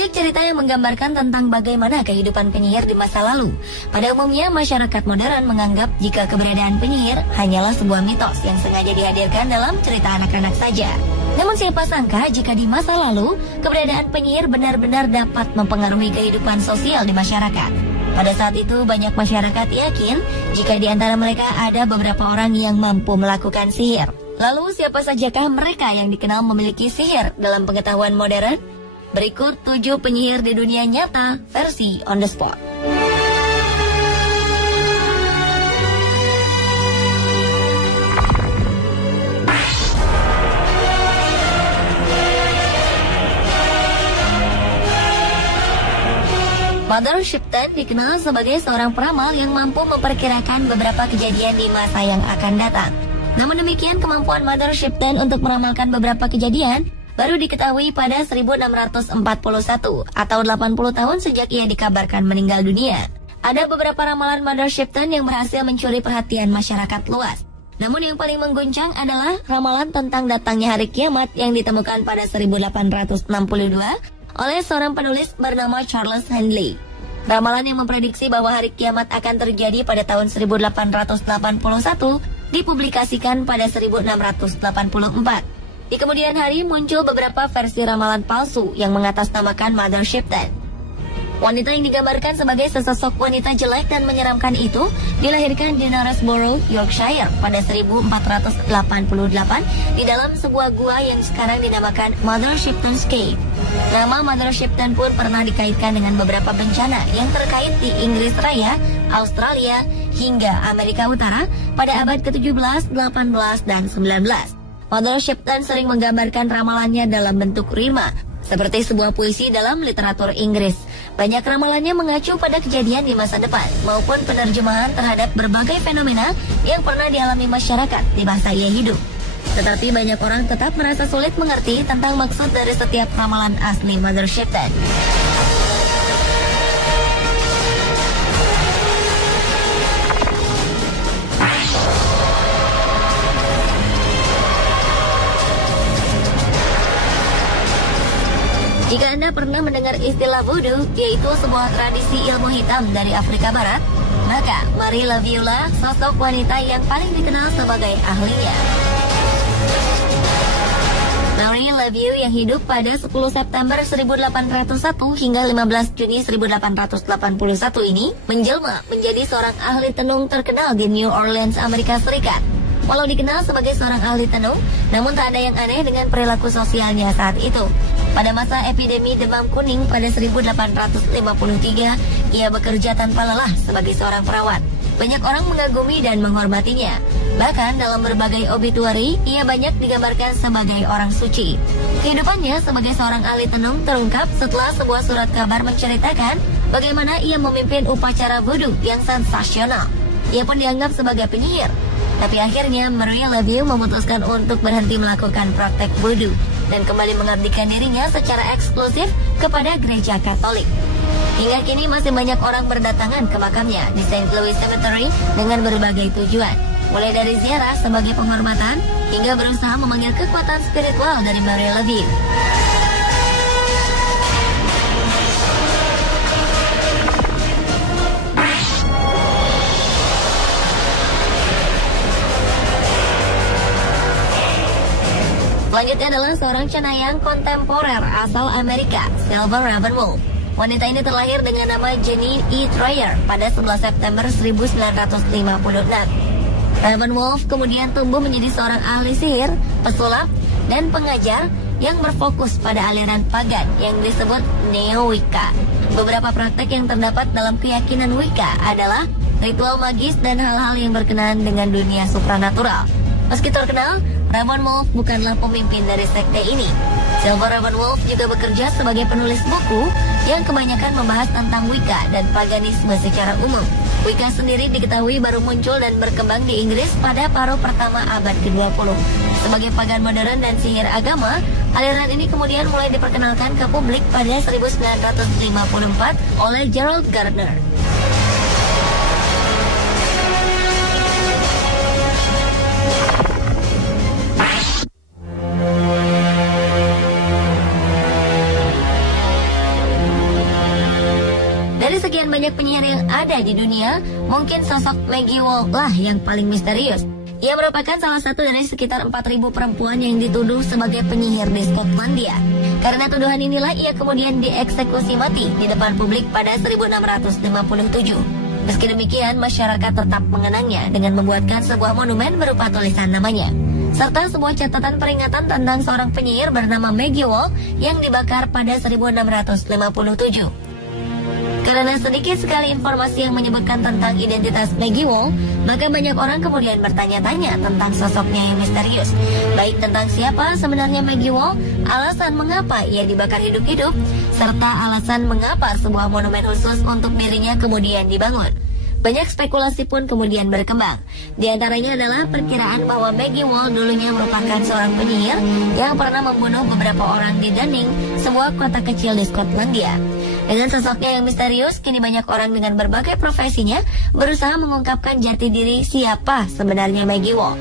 Banyak cerita yang menggambarkan tentang bagaimana kehidupan penyihir di masa lalu. Pada umumnya, masyarakat modern menganggap jika keberadaan penyihir hanyalah sebuah mitos yang sengaja dihadirkan dalam cerita anak-anak saja. Namun siapa sangka jika di masa lalu, keberadaan penyihir benar-benar dapat mempengaruhi kehidupan sosial di masyarakat. Pada saat itu, banyak masyarakat yakin jika di antara mereka ada beberapa orang yang mampu melakukan sihir. Lalu siapa sajakah mereka yang dikenal memiliki sihir dalam pengetahuan modern? Berikut 7 penyihir di dunia nyata versi on the spot. Mother Shipton dikenal sebagai seorang peramal yang mampu memperkirakan beberapa kejadian di masa yang akan datang. Namun demikian, kemampuan Mother Shipton untuk meramalkan beberapa kejadian baru diketahui pada 1641 atau 80 tahun sejak ia dikabarkan meninggal dunia. Ada beberapa ramalan Mother Shipton yang berhasil mencuri perhatian masyarakat luas. Namun yang paling mengguncang adalah ramalan tentang datangnya hari kiamat yang ditemukan pada 1862 oleh seorang penulis bernama Charles Handley. Ramalan yang memprediksi bahwa hari kiamat akan terjadi pada tahun 1881 dipublikasikan pada 1684. Di kemudian hari muncul beberapa versi ramalan palsu yang mengatasnamakan Mother Shipton. Wanita yang digambarkan sebagai sesosok wanita jelek dan menyeramkan itu dilahirkan di Knaresborough, Yorkshire pada 1488 di dalam sebuah gua yang sekarang dinamakan Mother Shipton's Cave. Nama Mother Shipton pun pernah dikaitkan dengan beberapa bencana yang terkait di Inggris Raya, Australia, hingga Amerika Utara pada abad ke-17, 18, dan 19. Mother Shipton sering menggambarkan ramalannya dalam bentuk rima, seperti sebuah puisi dalam literatur Inggris. Banyak ramalannya mengacu pada kejadian di masa depan, maupun penerjemahan terhadap berbagai fenomena yang pernah dialami masyarakat di masa ia hidup. Tetapi banyak orang tetap merasa sulit mengerti tentang maksud dari setiap ramalan asli Mother Shipton. Jika Anda pernah mendengar istilah voodoo, yaitu sebuah tradisi ilmu hitam dari Afrika Barat, maka Marie Laveau lah sosok wanita yang paling dikenal sebagai ahlinya. Marie Laveau yang hidup pada 10 September 1801 hingga 15 Juni 1881 ini menjelma menjadi seorang ahli tenung terkenal di New Orleans, Amerika Serikat. Walau dikenal sebagai seorang ahli tenung, namun tak ada yang aneh dengan perilaku sosialnya saat itu. Pada masa epidemi demam kuning pada 1853, ia bekerja tanpa lelah sebagai seorang perawat. Banyak orang mengagumi dan menghormatinya. Bahkan dalam berbagai obituari, ia banyak digambarkan sebagai orang suci. Kehidupannya sebagai seorang ahli tenung terungkap setelah sebuah surat kabar menceritakan bagaimana ia memimpin upacara voodoo yang sensasional. Ia pun dianggap sebagai penyihir. Tapi akhirnya Marie Laveau memutuskan untuk berhenti melakukan praktek voodoo dan kembali mengabdikan dirinya secara eksklusif kepada gereja Katolik. Hingga kini masih banyak orang berdatangan ke makamnya di St. Louis Cemetery dengan berbagai tujuan, mulai dari ziarah sebagai penghormatan hingga berusaha memanggil kekuatan spiritual dari Marie Laveau. Selanjutnya adalah seorang cenayang kontemporer asal Amerika, Silver Ravenwolf. Wanita ini terlahir dengan nama Jenny E. Troyer pada 11 September 1956. Ravenwolf kemudian tumbuh menjadi seorang ahli sihir, pesulap, dan pengajar yang berfokus pada aliran pagan yang disebut Neo-Wicca. Beberapa praktek yang terdapat dalam keyakinan Wicca adalah ritual magis dan hal-hal yang berkenaan dengan dunia supranatural. Meski terkenal, Ravenwolf bukanlah pemimpin dari sekte ini. Silver Ravenwolf juga bekerja sebagai penulis buku yang kebanyakan membahas tentang Wicca dan paganisme secara umum. Wicca sendiri diketahui baru muncul dan berkembang di Inggris pada paruh pertama abad ke-20. Sebagai pagan modern dan sihir agama, aliran ini kemudian mulai diperkenalkan ke publik pada 1954 oleh Gerald Gardner. banyak penyihir yang ada di dunia, mungkin sosok Maggie Wall lah yang paling misterius. Ia merupakan salah satu dari sekitar 4.000 perempuan yang dituduh sebagai penyihir di Skotlandia. Karena tuduhan inilah ia kemudian dieksekusi mati di depan publik pada 1657. Meski demikian, masyarakat tetap mengenangnya dengan membuatkan sebuah monumen berupa tulisan namanya, serta sebuah catatan peringatan tentang seorang penyihir bernama Maggie Wall yang dibakar pada 1657. Karena sedikit sekali informasi yang menyebutkan tentang identitas Maggie Wall, maka banyak orang kemudian bertanya-tanya tentang sosoknya yang misterius, baik tentang siapa sebenarnya Maggie Wall, alasan mengapa ia dibakar hidup-hidup, serta alasan mengapa sebuah monumen khusus untuk dirinya kemudian dibangun. Banyak spekulasi pun kemudian berkembang. Di antaranya adalah perkiraan bahwa Maggie Wall dulunya merupakan seorang penyihir yang pernah membunuh beberapa orang di Dunning, sebuah kota kecil di Skotlandia. Dengan sosoknya yang misterius, kini banyak orang dengan berbagai profesinya berusaha mengungkapkan jati diri siapa sebenarnya Maggie Wall.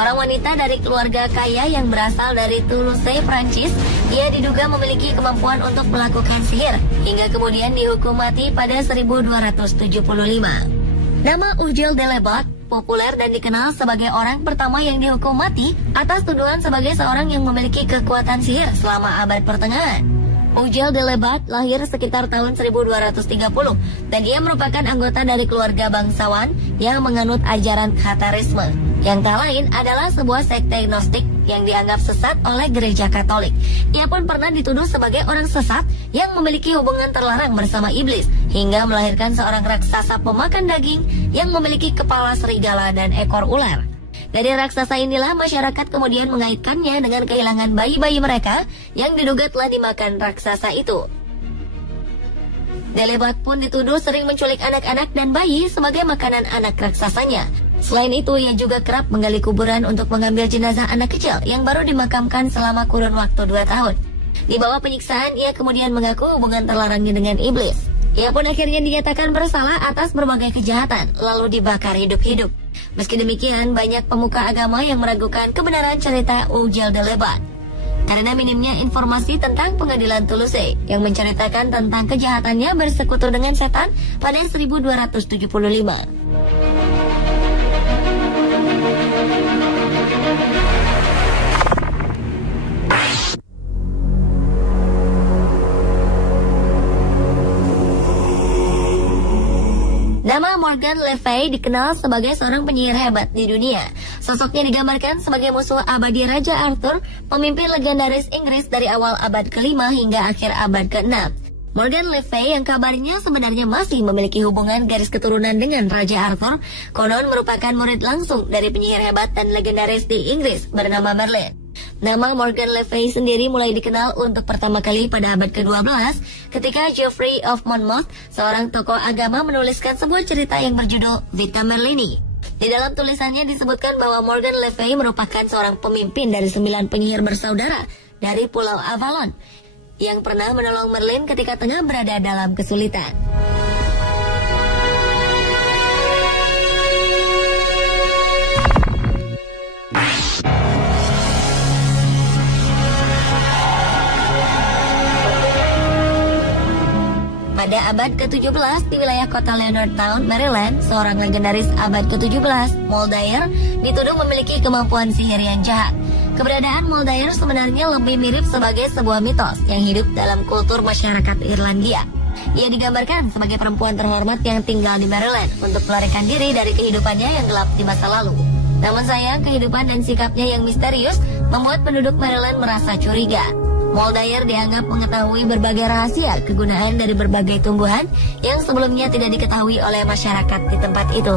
Seorang wanita dari keluarga kaya yang berasal dari Toulouse, Prancis, ia diduga memiliki kemampuan untuk melakukan sihir, hingga kemudian dihukum mati pada 1275. Nama Ujil de Lebat populer dan dikenal sebagai orang pertama yang dihukum mati atas tuduhan sebagai seorang yang memiliki kekuatan sihir selama abad pertengahan. Ujil de Lebat lahir sekitar tahun 1230 dan dia merupakan anggota dari keluarga bangsawan yang menganut ajaran Khatarisme. Yang tak lain adalah sebuah sekte gnostik yang dianggap sesat oleh gereja Katolik. Ia pun pernah dituduh sebagai orang sesat yang memiliki hubungan terlarang bersama iblis, hingga melahirkan seorang raksasa pemakan daging yang memiliki kepala serigala dan ekor ular. Dari raksasa inilah masyarakat kemudian mengaitkannya dengan kehilangan bayi-bayi mereka yang diduga telah dimakan raksasa itu. De Lebat pun dituduh sering menculik anak-anak dan bayi sebagai makanan anak raksasanya. Selain itu, ia juga kerap menggali kuburan untuk mengambil jenazah anak kecil yang baru dimakamkan selama kurun waktu 2 tahun. Di bawah penyiksaan, ia kemudian mengaku hubungan terlarangnya dengan iblis. Ia pun akhirnya dinyatakan bersalah atas berbagai kejahatan, lalu dibakar hidup-hidup. Meski demikian, banyak pemuka agama yang meragukan kebenaran cerita Ujil de Lebat karena minimnya informasi tentang pengadilan Toulouse yang menceritakan tentang kejahatannya bersekutu dengan setan pada 1275. Nama Morgan Le Fay dikenal sebagai seorang penyihir hebat di dunia. Sosoknya digambarkan sebagai musuh abadi Raja Arthur, pemimpin legendaris Inggris dari awal abad ke-5 hingga akhir abad ke-6. Morgan Le Fay yang kabarnya sebenarnya masih memiliki hubungan garis keturunan dengan Raja Arthur, konon merupakan murid langsung dari penyihir hebat dan legendaris di Inggris bernama Merlin. Nama Morgan Le Fay sendiri mulai dikenal untuk pertama kali pada abad ke-12 ketika Geoffrey of Monmouth, seorang tokoh agama, menuliskan sebuah cerita yang berjudul Vita Merlini. Di dalam tulisannya disebutkan bahwa Morgan Le Fay merupakan seorang pemimpin dari 9 penyihir bersaudara dari Pulau Avalon yang pernah menolong Merlin ketika tengah berada dalam kesulitan. Pada abad ke-17 di wilayah kota Leonardtown, Maryland, seorang legendaris abad ke-17, Moldair, dituduh memiliki kemampuan sihir yang jahat. Keberadaan Moldair sebenarnya lebih mirip sebagai sebuah mitos yang hidup dalam kultur masyarakat Irlandia. Ia digambarkan sebagai perempuan terhormat yang tinggal di Maryland untuk melarikan diri dari kehidupannya yang gelap di masa lalu. Namun sayang, kehidupan dan sikapnya yang misterius membuat penduduk Maryland merasa curiga. Moldair dianggap mengetahui berbagai rahasia kegunaan dari berbagai tumbuhan yang sebelumnya tidak diketahui oleh masyarakat di tempat itu.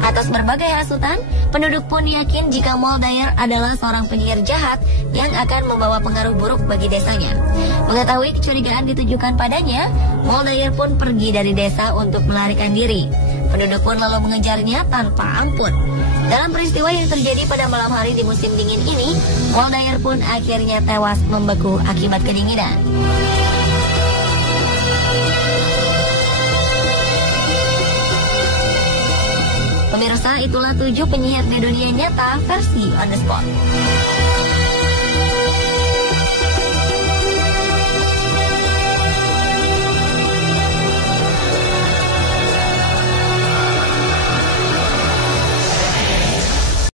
Atas berbagai hasutan, penduduk pun yakin jika Moldair adalah seorang penyihir jahat yang akan membawa pengaruh buruk bagi desanya. Mengetahui kecurigaan ditujukan padanya, Moldair pun pergi dari desa untuk melarikan diri. Penduduk pun lalu mengejarnya tanpa ampun. Dalam peristiwa yang terjadi pada malam hari di musim dingin ini, Moldair pun akhirnya tewas membeku akibat kedinginan. itulah 7 penyihir di dunia nyata versi On The Spot.